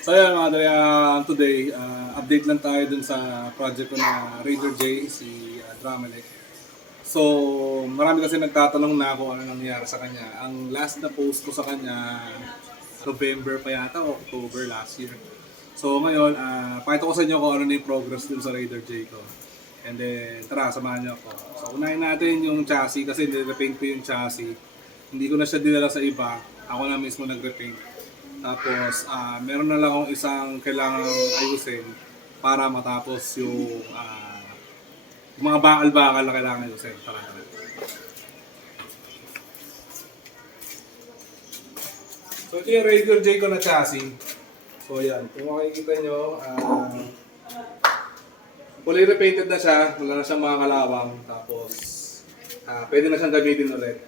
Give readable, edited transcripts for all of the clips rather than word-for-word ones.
So ayan mga Dre, today, update lang tayo dun sa project ko na Raider J, si Dramelec. So, marami kasi nagtatanong na kung ano nangyari sa kanya. Ang last na post ko sa kanya, November pa yata o October last year. So ngayon, pakita ko sa inyo kung ano na yung progress dun sa Raider J ko. And then, tara, samahan niyo ako. So, unahin natin yung chassis kasi nire-paint ko yung chassis. Hindi ko na siya dinala sa iba. Ako na mismo nag-repaint. Tapos, meron na lang akong isang kailangang ayusin para matapos yung mga bakal-bakal na kailangan ayusin. Tara, tara. So, ito yung Raider J ko na chassis. So, yan. Kung makikita nyo, fully repainted na siya, wala na siyang mga kalawang, tapos pwede na siyang gamitin ulit.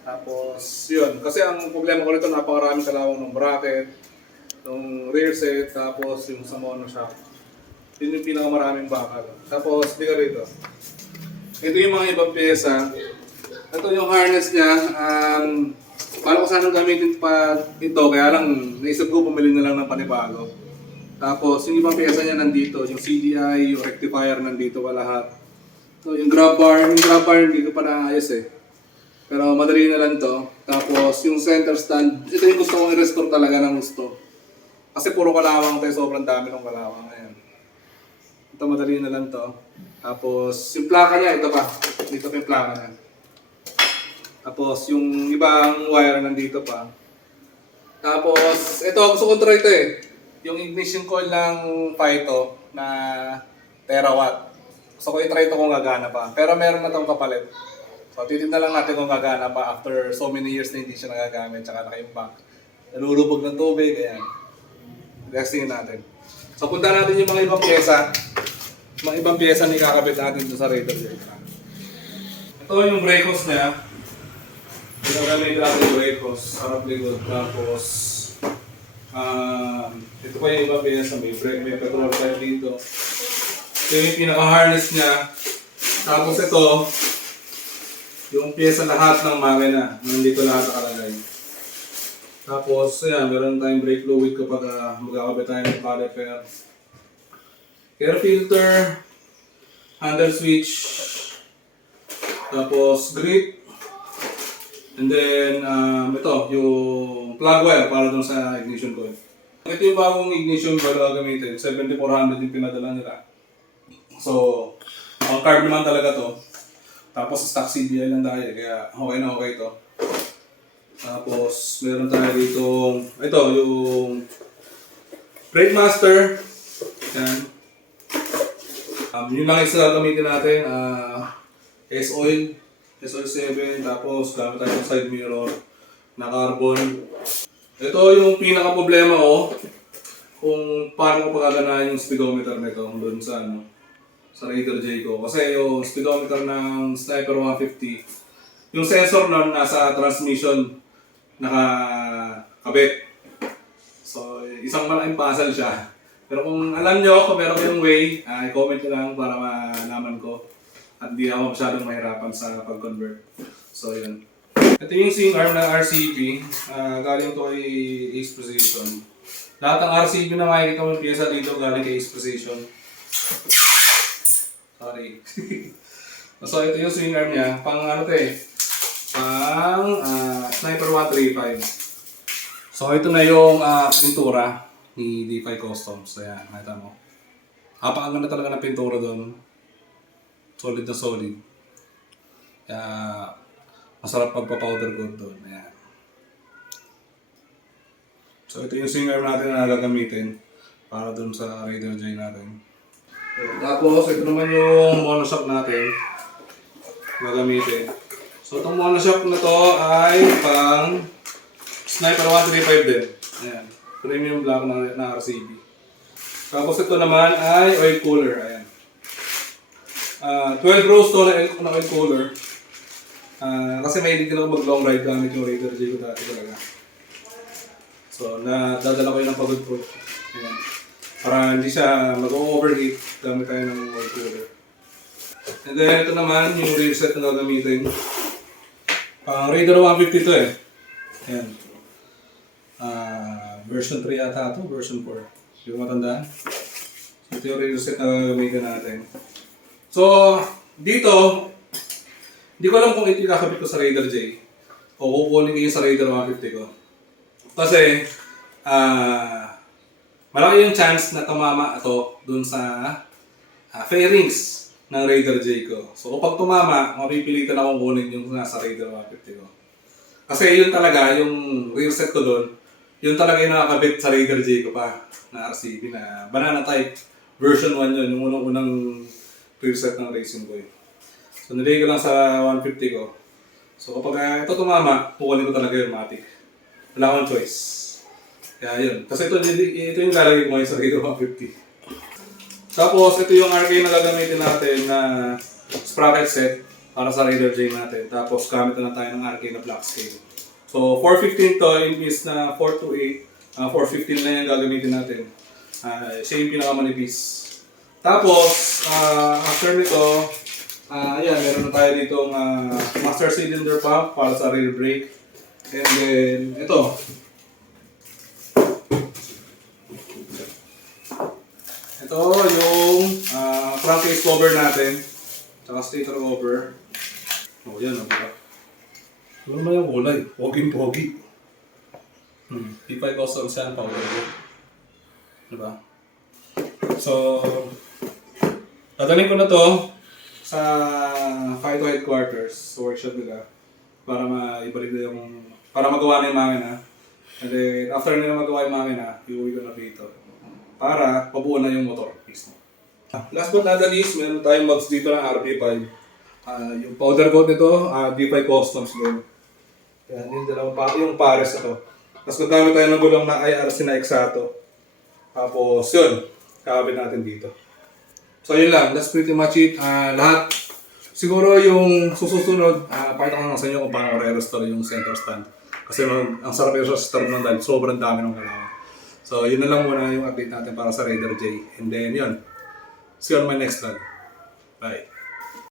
Tapos yun, kasi ang problema ko rito napakaraming kalawang ng bracket, ng rear set, tapos yung sa monoshock. Yun yung pinakamaraming bakal. Tapos di ka rito. Ito yung mga ibang pyesa. Ito yung harness niya. Paano ko sanang gamitin pa ito, kaya lang naisip ko pumili na lang ng panibago. Tapos yung ibang pyesa niya nandito, yung CDI, yung rectifier nandito pa lahat. So yung grab bar hindi ko pa naayos eh. Pero madali na lang to. Tapos yung center stand, ito yung gusto kong i-restore talaga ng gusto. Kasi puro kalawang tayo, sobrang dami ng kalawang. Ayan. Ito madali na lang to. Tapos yung plaka niya, ito pa. Dito pa yung plaka niya. Tapos yung ibang wire nandito pa. Tapos ito, gusto ko try ito eh. Yung ignition coil ng Phyto na terawatt. Gusto ko i-try ito kung gagana pa. Pero meron na itong kapalit. So titignan lang natin kung gagana pa after so many years na hindi siya nagagamit. Tsaka naka-impact. Nalulubog ng tubig. Ayan. Testingin natin. So punta natin yung mga ibang pyesa. Mga ibang pyesa na ikakabit natin dito sa Raider J. Ito yung brake hose niya. Ginagamit natin yung brake hose. Harap likod. Tapos ito pa yung iba pyesa, may brake, may petrol pipe dito. Ito yung pinaka-harness niya. Tapos ito, yung pyesa lahat ng makina. Nandito lahat nakalagay. Tapos, ayan, meron tayong brake fluid kapag magkakabit tayo ng caliper. Air filter, handle switch, tapos grip. And then, ito, yung plug wire para dun sa ignition coil. Ito yung bagong ignition coil na gamitin. 7400 yung pinadala nila. So, ang carb naman talaga to. Tapos stock CDI lang tayo, kaya okay na okay to. Tapos, meron tayo dito, ito, yung brake master. Yan. Yun lang isa gamitin natin. S-oil. SL7, tapos gamit tayo ng side mirror na carbon. Ito yung pinaka-problema ko kung paano ko pagaganahin yung speedometer nito doon sa sa Raider J ko. Kasi yung speedometer ng Sniper 150, yung sensor nun nasa transmission nakakabit. So isang malaking puzzle siya. Pero kung alam nyo, kung meron kayong way, i-comment nyo lang para malaman ko. At di ako masyadong mahirapan sa pag-convert. So, yun. Ito yung swing arm ng RCB. Galing to kay Ace Precision. Lahat ng RCB na makikita mo yung pyesa dito galing kay Ace Precision. Sorry. So, ito yung swing arm niya. Pang ano to eh? Pang Sniper 135. So, ito na yung pintura ni D5 Customs. Ayan, nakita mo. Napakaganda talaga ng pintura doon. Solid na solid. Kaya masarap pagpa-powder coat doon. Ayan. So ito yung swing arm natin na gagamitin para doon sa Raider J natin. Tapos ito naman yung monoshock natin gagamitin. So itong monoshock na to ay pang Sniper 135 din. Ayan. Premium black na RCB. Tapos ito naman ay oil cooler. Ayan. 12 rows to na oil cooler. Kasi may hindi ako mag-long ride gamit yung Raider J ko dati talaga. So, nadadala ko yun ng pagod proof. Ayan. Para hindi siya mag-overheat gamit tayo ng oil cooler. And then, ito naman yung rear set na gagamitin. Pang Raider 150 to eh. Ayan. Version 3 yata ito, version 4. Hindi ko matandaan. So, ito yung radio set na gagamitin natin. So, dito, hindi ko alam kung ito yung kakabit ko sa Raider J o kukunin ko yung sa Raider 150 ko. Kasi, malaki yung chance na tumama ito dun sa fairings ng Raider J ko. So, kapag tumama, mapipilitan akong kunin yung nasa Raider 150 ko. Kasi yun talaga, yung rear set ko doon, yun talaga yung nakakabit sa Raider J ko pa na RCB na banana type. Version 1 yun, yung unang-unang rear set ng Racing Boy. So nilagay ko lang sa 150 ko. So kapag ito tumama, kukunin ko talaga yung Matic. Wala akong choice. Kaya yun. Kasi ito yung lalagay ko ngayon sa Raider 150. Tapos ito yung RK na gagamitin natin na sprocket set para sa Raider J natin. Tapos gamit na tayo ng RK na black scale. So 415 to, imbis na 428, 415 na yung gagamitin natin. Siya yung pinakamanipis. Tapos, after nito, ayan, meron na tayo ditong master cylinder pump para sa rear brake. And then, ito. Ito yung crankcase cover natin. Tsaka stator cover. Oh, yan. Ano ba yung kulay? Pogi-pogi. P5 Customs yan, powder ko. Diba? So, dadalhin ko na to sa Kaito headquarters, sa workshop nila, para maibalik na yung, para magawa na yung makina. And then, after nila magawa yung makina, iuwi ko na dito. Para pabuo na yung motor mismo. Last but not the least, meron tayong mugs dito ng RP5. Yung powder coat nito, D5 Customs din. Yan, yung dalawang yung pares na to. Tapos gagamit tayo ng gulong na IRC na Exacto. Tapos yun, kakabit natin dito. So yun lang, that's pretty much it. Lahat, siguro yung susunod, pakita ko lang sa inyo kung paano ko re-restore yung center stand. Kasi ang sarap yung restore nun dahil sobrang dami ng kailangan. So yun na lang muna yung update natin para sa Raider J. And then yun, see you on my next vlog. Bye.